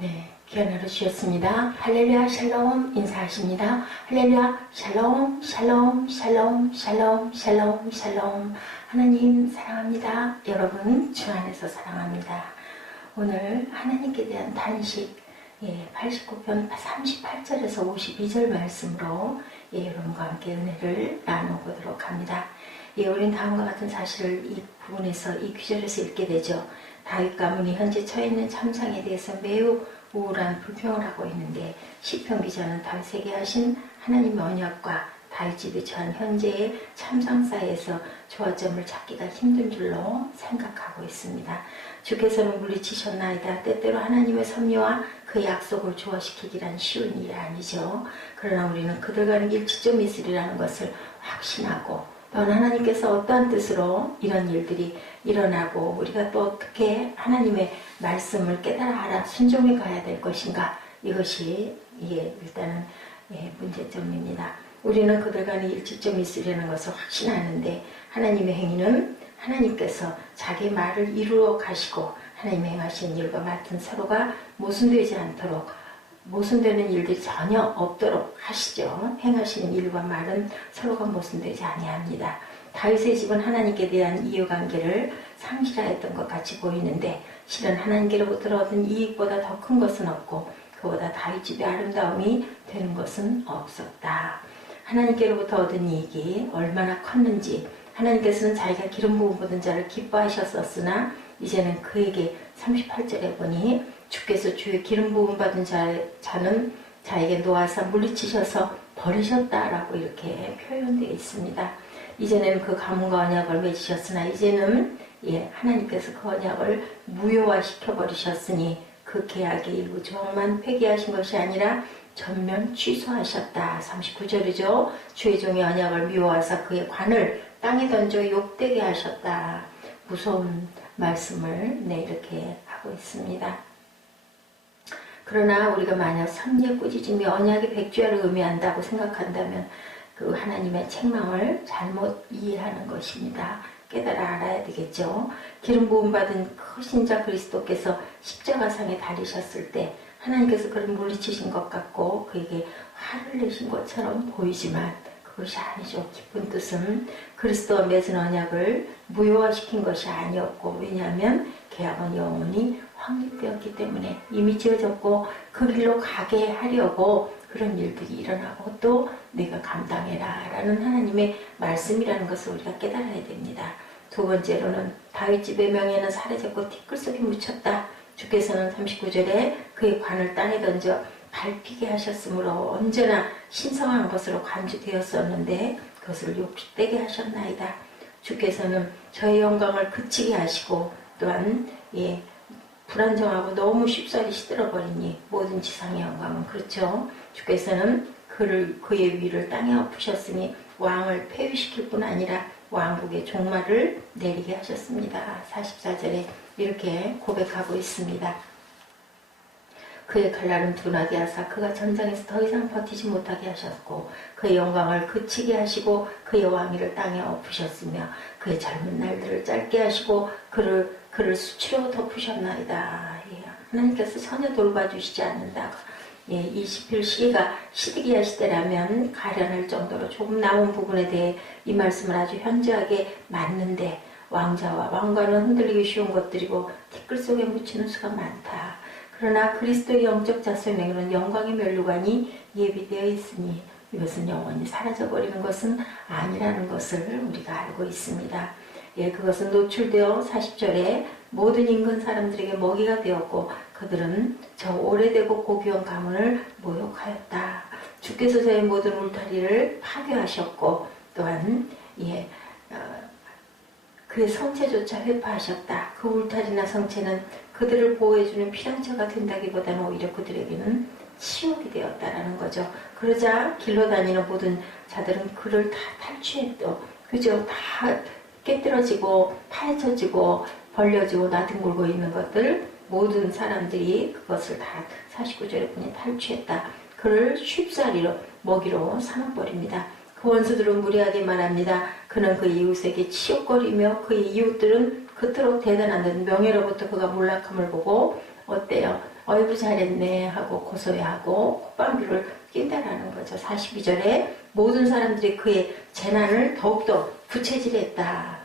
네, 하루 주셨습니다. 할렐루야 샬롬 인사하십니다. 할렐루야 샬롬 샬롬 샬롬 샬롬 샬롬 샬롬 하나님 사랑합니다. 여러분 주 안에서 사랑합니다. 오늘 하나님께 대한 단식 예, 89편 38절에서 52절 말씀으로 예, 여러분과 함께 은혜를 나눠보도록 합니다. 예, 우린 다음과 같은 사실을 이 부분에서 이 귀절에서 읽게 되죠. 다윗 가문이 현재 처해 있는 참상에 대해서 매우 우울한 불평을 하고 있는데 시편 기자는 다윗에게 하신 하나님의 언약과 다윗 집에 처한 현재의 참상 사이에서 조화점을 찾기가 힘든 줄로 생각하고 있습니다. 주께서는 물리치셨나이다. 때때로 하나님의 섭리와 그 약속을 조화시키기란 쉬운 일이 아니죠. 그러나 우리는 그들과는 일치점이 있으리라는 것을 확신하고 또한 하나님께서 어떠한 뜻으로 이런 일들이 일어나고 우리가 또 어떻게 하나님의 말씀을 깨달아 알아 순종해 가야 될 것인가 이것이 예, 일단은 예, 문제점입니다. 우리는 그들과는 일치점이 있으려는 것을 확신하는데 하나님의 행위는 하나님께서 자기 말을 이루어 가시고 하나님 행하신 일과 같은 서로가 모순되지 않도록 모순되는 일들이 전혀 없도록 하시죠. 행하시는 일과 말은 서로가 모순되지 아니합니다. 다윗의 집은 하나님께 대한 이해관계를 상실하였던 것 같이 보이는데 실은 하나님께로부터 얻은 이익보다 더 큰 것은 없고 그보다 다윗 집의 아름다움이 되는 것은 없었다. 하나님께로부터 얻은 이익이 얼마나 컸는지 하나님께서는 자기가 기름 부음 받은 자를 기뻐하셨었으나 이제는 그에게 38절에 보니 주께서 주의 기름 부음 받은 자, 자는 자에게 놓아서 물리치셔서 버리셨다라고 이렇게 표현되어 있습니다. 이제는 그 가문과 언약을 맺으셨으나 이제는 예, 하나님께서 그 언약을 무효화시켜 버리셨으니 그 계약의 일부 조항만 폐기하신 것이 아니라 전면 취소하셨다. 39절이죠. 주의 종의 언약을 미워하사 그의 관을 땅에 던져 욕되게 하셨다. 무서운 말씀을 네, 이렇게 하고 있습니다. 그러나 우리가 만약 선제 꾸짖음이 언약의 백주야를 의미한다고 생각한다면 그 하나님의 책망을 잘못 이해하는 것입니다. 깨달아 알아야 되겠죠. 기름 부음 받은 크신 자 그리스도께서 십자가상에 달리셨을 때 하나님께서 그를 물리치신 것 같고 그에게 화를 내신 것처럼 보이지만 그것이 아니죠. 깊은 뜻은 그리스도와 맺은 언약을 무효화시킨 것이 아니었고 왜냐하면 계약은 영원히 확립되었기 때문에 이미 지어졌고 그 길로 가게 하려고 그런 일들이 일어나고 또 내가 감당해라 라는 하나님의 말씀이라는 것을 우리가 깨달아야 됩니다. 두 번째로는 다윗 집의 명예는 사라졌고 티끌 속에 묻혔다. 주께서는 39절에 그의 관을 땅에 던져 밟히게 하셨으므로 언제나 신성한 것으로 간주되었었는데 그것을 욕되게 하셨나이다. 주께서는 저의 영광을 그치게 하시고 또한 예, 불안정하고 너무 쉽사리 시들어버리니 모든 지상의 영광은 그렇죠. 주께서는 그를 그의 위를 땅에 엎으셨으니 왕을 폐위시킬 뿐 아니라 왕국의 종말을 내리게 하셨습니다. 44절에 이렇게 고백하고 있습니다. 그의 칼날은 둔하게 하사 그가 전장에서 더 이상 버티지 못하게 하셨고 그의 영광을 그치게 하시고 그의 왕위를 땅에 엎으셨으며 그의 젊은 날들을 짧게 하시고 그를 그를 수치로 덮으셨나이다. 예, 하나님께서 전혀 돌봐주시지 않는다. 예, 20일 시기가 시드기야 시대라면 가련할 정도로 조금 남은 부분에 대해 이 말씀을 아주 현저하게 맞는데 왕자와 왕관은 흔들리기 쉬운 것들이고 티끌 속에 묻히는 수가 많다. 그러나 그리스도의 영적 자손에게는 영광의 멸류관이 예비되어 있으니 이것은 영원히 사라져버리는 것은 아니라는 것을 우리가 알고 있습니다. 예, 그것은 노출되어 40절에 모든 인근 사람들에게 먹이가 되었고 그들은 저 오래되고 고귀한 가문을 모욕하였다. 주께서 저의 모든 울타리를 파괴하셨고 또한 예, 어, 그의 성체조차 회파하셨다. 그 울타리나 성체는 그들을 보호해주는 피랑처가 된다기보다는 오히려 그들에게는 치욕이 되었다라는 거죠. 그러자 길로 다니는 모든 자들은 그를 다 탈취했도 그죠? 다 깨뜨려지고 파헤쳐지고 벌려지고 나뒹굴고 있는 것들 모든 사람들이 그것을 다 49절에 보니 탈취했다. 그를 쉽사리로 먹이로 삼아버립니다. 그 원수들은 무리하게 말합니다. 그는 그 이웃에게 치욕거리며 그의 이웃들은 그토록 대단한 명예로부터 그가 몰락함을 보고 어때요? 어이구 잘했네 하고 고소해하고 콧방귀를 낀다라는 거죠. 42절에 모든 사람들이 그의 재난을 더욱더 구체질했다.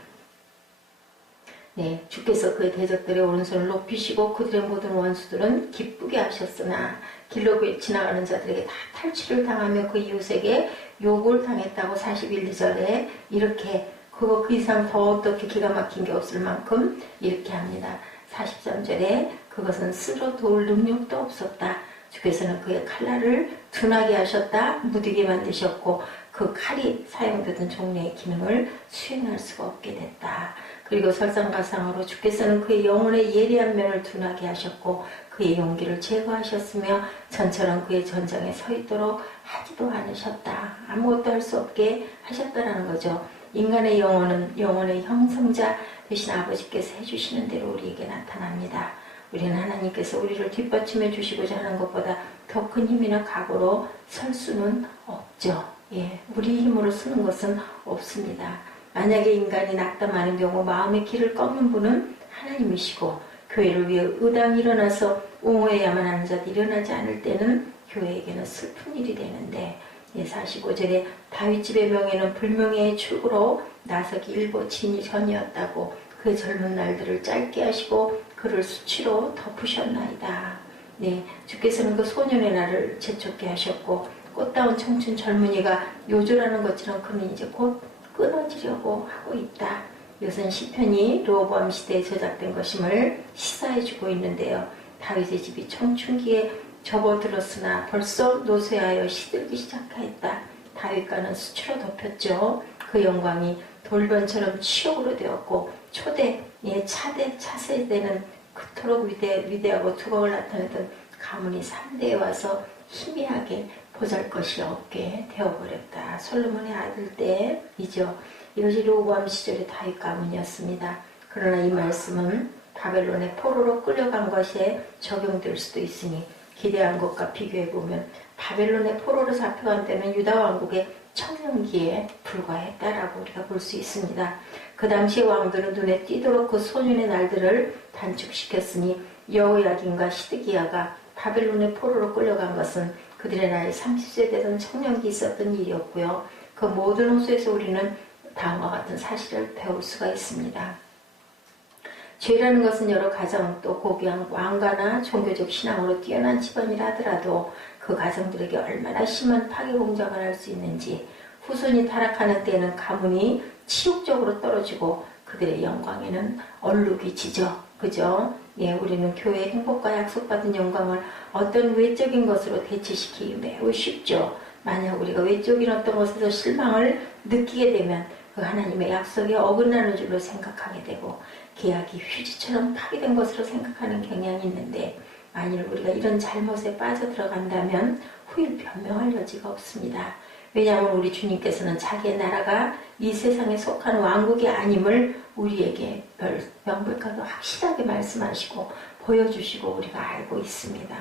네, 주께서 그의 대적들의 오른손을 높이시고 그들의 모든 원수들은 기쁘게 하셨으나 길로 지나가는 자들에게 다 탈취를 당하며 그 이웃에게 욕을 당했다고 41, 2절에 이렇게 그거 그 이상 더 어떻게 기가 막힌 게 없을 만큼 이렇게 합니다. 43절에 그것은 쓸어 도울 능력도 없었다. 주께서는 그의 칼날을 둔하게 하셨다. 무디게 만드셨고 그 칼이 사용되던 종래의 기능을 수행할 수가 없게 됐다. 그리고 설상가상으로 주께서는 그의 영혼의 예리한 면을 둔하게 하셨고 그의 용기를 제거하셨으며 전처럼 그의 전장에 서 있도록 하지도 않으셨다. 아무것도 할 수 없게 하셨다라는 거죠. 인간의 영혼은 영혼의 형성자 되신 아버지께서 해주시는 대로 우리에게 나타납니다. 우리는 하나님께서 우리를 뒷받침해 주시고자 하는 것보다 더 큰 힘이나 각오로 설 수는 없죠. 예, 우리 힘으로 쓰는 것은 없습니다. 만약에 인간이 낙담하는 경우 마음의 길을 꺾는 분은 하나님이시고 교회를 위해 의당이 일어나서 옹호해야만 하는 자들이 일어나지 않을 때는 교회에게는 슬픈 일이 되는데 예, 45절에 다윗집의 명예는 불명예의 축으로 나서기 일보 진이 전이었다고 그 젊은 날들을 짧게 하시고 그를 수치로 덮으셨나이다. 네, 주께서는 그 소년의 날을 재촉게 하셨고 꽃다운 청춘 젊은이가 요절하는 것처럼 그는 이제 곧 끊어지려고 하고 있다. 이것은 시편이 로보암 시대에 저작된 것임을 시사해주고 있는데요. 다윗의 집이 청춘기에 접어들었으나 벌써 노쇠하여 시들기 시작하였다. 다윗과는 수치로 덮였죠. 그 영광이 돌변처럼 치욕으로 되었고 초대, 예, 차대, 차세대는 그토록 위대, 위대하고 투각을 나타내던 가문이 3대에 와서 희미하게 보잘것이 없게 되어버렸다. 솔로몬의 아들 때 이죠. 이것이 로보암 시절의 다윗 가문이었습니다. 그러나 이 말씀은 바벨론의 포로로 끌려간 것에 적용될 수도 있으니 기대한 것과 비교해 보면 바벨론의 포로로 잡혀간 때는 유다 왕국의 청년기에 불과했다라고 우리가 볼 수 있습니다. 그 당시 왕들은 눈에 띄도록 그 소년의 날들을 단축시켰으니 여호야긴과 시드기야가 바벨론의 포로로 끌려간 것은 그들의 나이 30세 되던 청년기 있었던 일이었고요. 그 모든 호수에서 우리는 다음과 같은 사실을 배울 수가 있습니다. 죄라는 것은 여러 가정 또 고귀한 왕가나 종교적 신앙으로 뛰어난 집안이라 하더라도 그 가정들에게 얼마나 심한 파괴 공작을 할 수 있는지 후손이 타락하는 때에는 가문이 치욕적으로 떨어지고 그들의 영광에는 얼룩이 지죠. 그죠? 예, 우리는 교회의 행복과 약속받은 영광을 어떤 외적인 것으로 대체시키기 매우 쉽죠. 만약 우리가 외적인 어떤 것에서 실망을 느끼게 되면 그 하나님의 약속에 어긋나는 줄로 생각하게 되고 계약이 휴지처럼 파괴된 것으로 생각하는 경향이 있는데 만일 우리가 이런 잘못에 빠져 들어간다면 후일 변명할 여지가 없습니다. 왜냐하면 우리 주님께서는 자기의 나라가 이 세상에 속한 왕국이 아님을 우리에게 명백하게 확실하게 말씀하시고 보여주시고 우리가 알고 있습니다.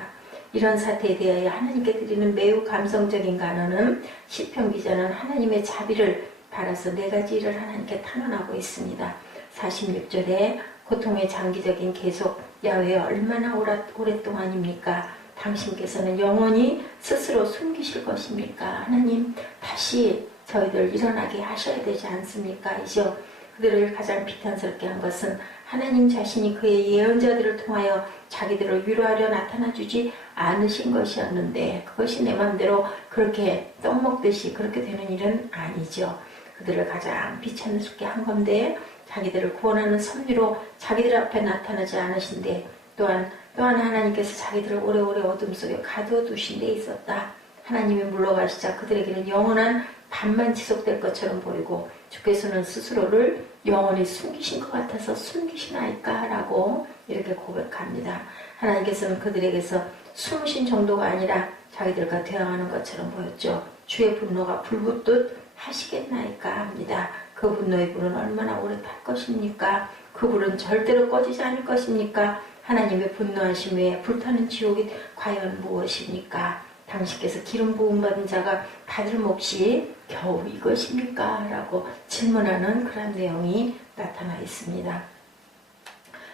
이런 사태에 대하여 하나님께 드리는 매우 감성적인 간언은 시편 기자는 하나님의 자비를 바라서 네 가지 일을 하나님께 탄원하고 있습니다. 46절에 고통의 장기적인 계속 야외에 얼마나 오랫동안입니까? 당신께서는 영원히 스스로 숨기실 것입니까? 하나님 다시 저희들 일어나게 하셔야 되지 않습니까? 이죠. 그들을 가장 비탄스럽게 한 것은 하나님 자신이 그의 예언자들을 통하여 자기들을 위로하려 나타나 주지 않으신 것이었는데 그것이 내 마음대로 그렇게 떡 먹듯이 그렇게 되는 일은 아니죠. 그들을 가장 비천스럽게 한 건데 자기들을 구원하는 섭리로 자기들 앞에 나타나지 않으신데 또한 또한 하나님께서 자기들을 오래오래 어둠 속에 가두어두신 데 있었다. 하나님이 물러가시자 그들에게는 영원한 밤만 지속될 것처럼 보이고 주께서는 스스로를 영원히 숨기신 것 같아서 숨기시나이까라고 이렇게 고백합니다. 하나님께서는 그들에게서 숨으신 정도가 아니라 자기들과 대항하는 것처럼 보였죠. 주의 분노가 불붙듯 하시겠나이까 합니다. 그 분노의 불은 얼마나 오래 탈 것입니까? 그 불은 절대로 꺼지지 않을 것입니까? 하나님의 분노하심 외에 불타는 지옥이 과연 무엇입니까? 당신께서 기름 부음 받은 자가 받을 몫이 겨우 이것입니까? 라고 질문하는 그런 내용이 나타나 있습니다.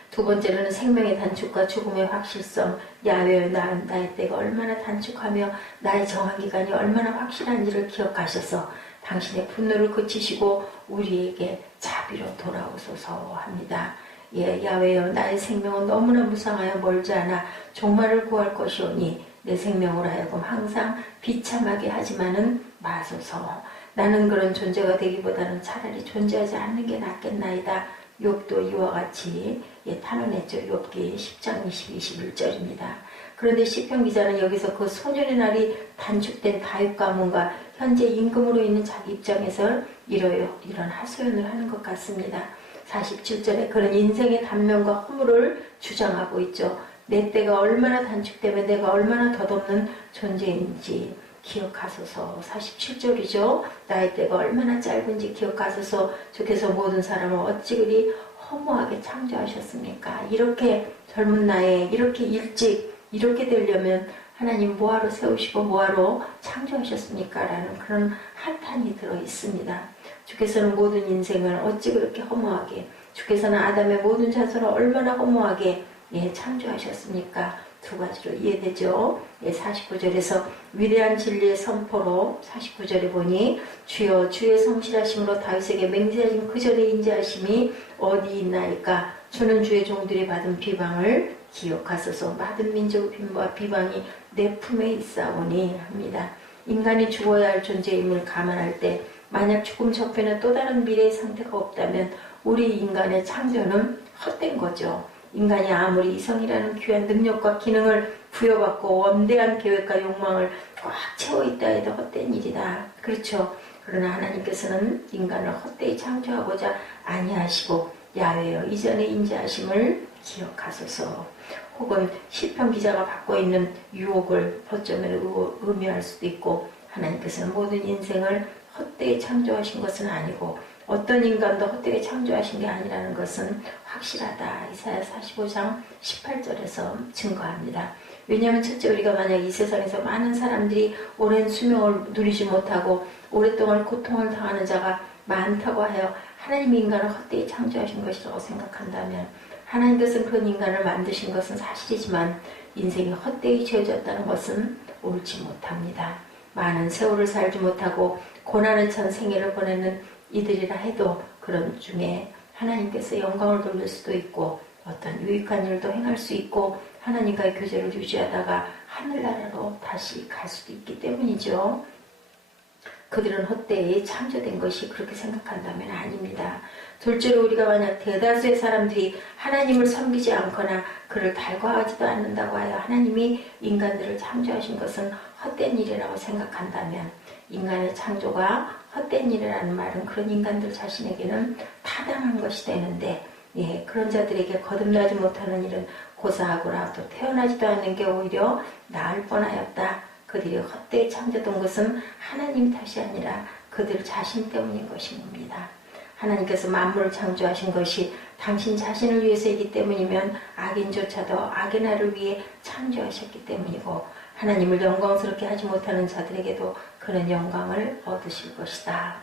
두 번째로는 생명의 단축과 죽음의 확실성, 야외의 나, 나의 때가 얼마나 단축하며 나의 정한 기간이 얼마나 확실한지를 기억하셔서 당신의 분노를 그치시고 우리에게 자비로 돌아오소서 합니다. 예, 야외여 나의 생명은 너무나 무상하여 멀지 않아 종말을 구할 것이오니 내 생명으로 하여금 항상 비참하게 하지만은 마소서. 나는 그런 존재가 되기보다는 차라리 존재하지 않는 게 낫겠나이다. 욥도 이와 같이 예, 탄원했죠. 욥기 10장 20, 21절입니다. 그런데 시편 기자는 여기서 그 소년의 날이 단축된 다육 가문과 현재 임금으로 있는 자기 입장에서 이러요, 이런 하소연을 하는 것 같습니다. 47절에 그런 인생의 단면과 허물을 주장하고 있죠. 내 때가 얼마나 단축되면 내가 얼마나 덧없는 존재인지 기억하소서 47절이죠. 나의 때가 얼마나 짧은지 기억하소서 주께서 모든 사람을 어찌 그리 허무하게 창조하셨습니까? 이렇게 젊은 나이에 이렇게 일찍 이렇게 되려면 하나님 뭐하러 세우시고 뭐하러 창조하셨습니까? 라는 그런 한탄이 들어 있습니다. 주께서는 모든 인생을 어찌 그렇게 허무하게 주께서는 아담의 모든 자손을 얼마나 허무하게 예, 창조하셨습니까? 두 가지로 이해되죠. 예, 49절에서 위대한 진리의 선포로 49절에 보니 주여 주의 성실하심으로 다윗에게 맹세하신 그 전에 인자하심이 어디 있나이까 주는 주의 종들이 받은 비방을 기억하소서 받은 민족의 비방이 내 품에 있사오니 합니다. 인간이 죽어야 할 존재임을 감안할 때 만약 죽음 저편에 또 다른 미래의 상태가 없다면 우리 인간의 창조는 헛된 거죠. 인간이 아무리 이성이라는 귀한 능력과 기능을 부여받고 원대한 계획과 욕망을 꽉 채워 있다 해도 헛된 일이다. 그렇죠. 그러나 하나님께서는 인간을 헛되이 창조하고자 아니하시고 야외여 이전의 인자하심을 기억하소서. 혹은 시편 기자가 받고 있는 유혹을 어쩌면 의미할 수도 있고 하나님께서는 모든 인생을 헛되이 창조하신 것은 아니고 어떤 인간도 헛되게 창조하신 게 아니라는 것은 확실하다. 이사야 45장 18절에서 증거합니다. 왜냐하면 첫째 우리가 만약 이 세상에서 많은 사람들이 오랜 수명을 누리지 못하고 오랫동안 고통을 당하는 자가 많다고 하여 하나님 인간을 헛되이 창조하신 것이라고 생각한다면 하나님께서는 그런 인간을 만드신 것은 사실이지만 인생이 헛되이 채워졌다는 것은 옳지 못합니다. 많은 세월을 살지 못하고 고난을 찬 생애를 보내는 이들이라 해도 그런 중에 하나님께서 영광을 돌릴 수도 있고 어떤 유익한 일도 행할 수 있고 하나님과의 교제를 유지하다가 하늘나라로 다시 갈 수도 있기 때문이죠. 그들은 헛되이 창조된 것이 그렇게 생각한다면 아닙니다. 둘째로 우리가 만약 대다수의 사람들이 하나님을 섬기지 않거나 그를 달과하지도 않는다고 하여 하나님이 인간들을 창조하신 것은 헛된 일이라고 생각한다면 인간의 창조가 헛된 일이라는 말은 그런 인간들 자신에게는 타당한 것이 되는데 예, 그런 자들에게 거듭나지 못하는 일은 고사하거나 또 태어나지도 않는 게 오히려 나을 뻔하였다. 그들이 헛되이 창조된 것은 하나님 탓이 아니라 그들 자신 때문인 것입니다. 하나님께서 만물을 창조하신 것이 당신 자신을 위해서이기 때문이면 악인조차도 악의 날을 위해 창조하셨기 때문이고 하나님을 영광스럽게 하지 못하는 자들에게도 그런 영광을 얻으실 것이다.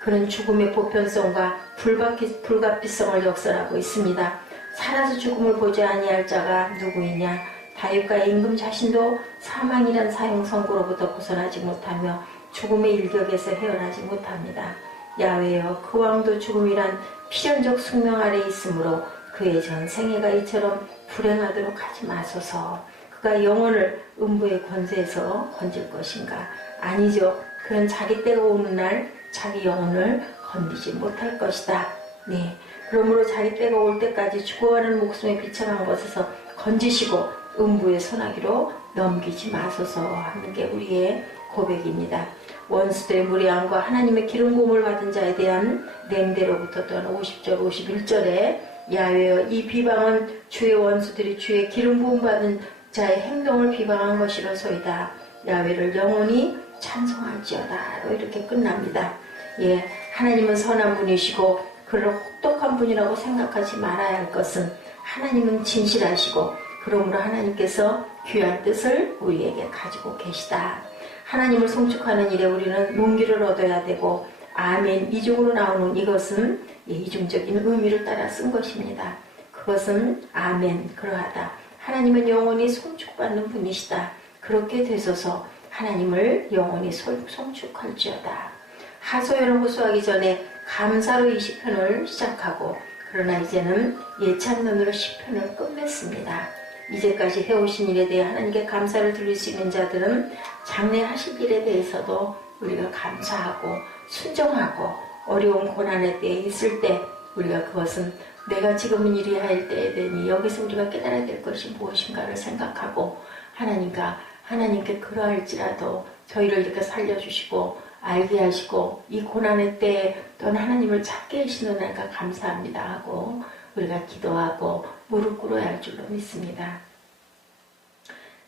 그런 죽음의 보편성과 불가피, 불가피성을 역설하고 있습니다. 살아서 죽음을 보지 아니할 자가 누구이냐? 다윗과 임금 자신도 사망이란 사형 선고로부터 벗어나지 못하며 죽음의 일격에서 헤어나지 못합니다. 야외여 그 왕도 죽음이란 필연적 숙명 아래 있으므로 그의 전 생애가 이처럼 불행하도록 하지 마소서. 그가 영혼을 음부의 권세에서 건질 것인가? 아니죠. 그런 자기 때가 오는 날 자기 영혼을 건지지 못할 것이다. 네. 그러므로 자기 때가 올 때까지 죽어가는 목숨에 비참한 것에서 건지시고 음부의 소나기로 넘기지 마소서 하는 게 우리의 고백입니다. 원수들의 무리함과 하나님의 기름 부음을 받은 자에 대한 냉대로부터 또한 50절 51절에 야외여 이 비방은 주의 원수들이 주의 기름 부음 받은 자의 행동을 비방한 것이라소이다. 야외를 영원히 찬송할지어다. 이렇게 끝납니다. 예, 하나님은 선한 분이시고 그를 혹독한 분이라고 생각하지 말아야 할 것은 하나님은 진실하시고 그러므로 하나님께서 귀한 뜻을 우리에게 가지고 계시다. 하나님을 송축하는 일에 우리는 용기를 얻어야 되고 아멘 이중으로 나오는 이것은 예, 이중적인 의미를 따라 쓴 것입니다. 그것은 아멘 그러하다. 하나님은 영원히 송축받는 분이시다. 그렇게 되소서 하나님을 영원히 송- 송축할지어다. 하소연을 호소하기 전에 감사로 20편을 시작하고 그러나 이제는 예찬론으로 10편을 끝냈습니다. 이제까지 해오신 일에 대해 하나님께 감사를 드릴 수 있는 자들은 장래 하실 일에 대해서도 우리가 감사하고 순종하고 어려운 고난의 때에 있을 때 우리가 그것은 내가 지금은 이래야 할 때에 되니 여기서 우리가 깨달아야 될 것이 무엇인가를 생각하고 하나님과 하나님께 그러할지라도 저희를 이렇게 살려주시고 알게 하시고 이 고난의 때에 또한 하나님을 찾게 하시는 하나님과 감사합니다 하고 우리가 기도하고 무릎 꿇어야 할 줄로 믿습니다.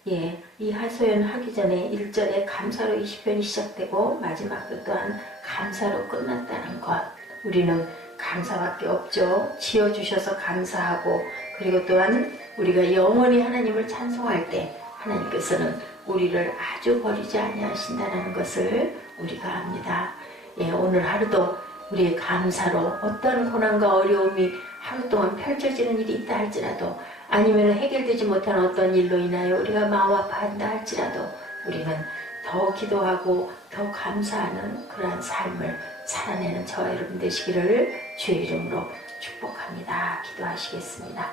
예, 이 하소연 하기 전에 1절에 감사로 20편이 시작되고 마지막도 또한 감사로 끝났다는 것. 우리는 감사밖에 없죠. 지어주셔서 감사하고 그리고 또한 우리가 영원히 하나님을 찬송할 때 하나님께서는 우리를 아주 버리지 아니하신다는 것을 우리가 압니다. 예, 오늘 하루도 우리의 감사로 어떤 고난과 어려움이 하루 동안 펼쳐지는 일이 있다 할지라도 아니면 해결되지 못한 어떤 일로 인하여 우리가 마음 아파한다 할지라도 우리는 더 기도하고 더 감사하는 그러한 삶을 살아내는 저와 여러분 되시기를 주의 이름으로 축복합니다. 기도하시겠습니다.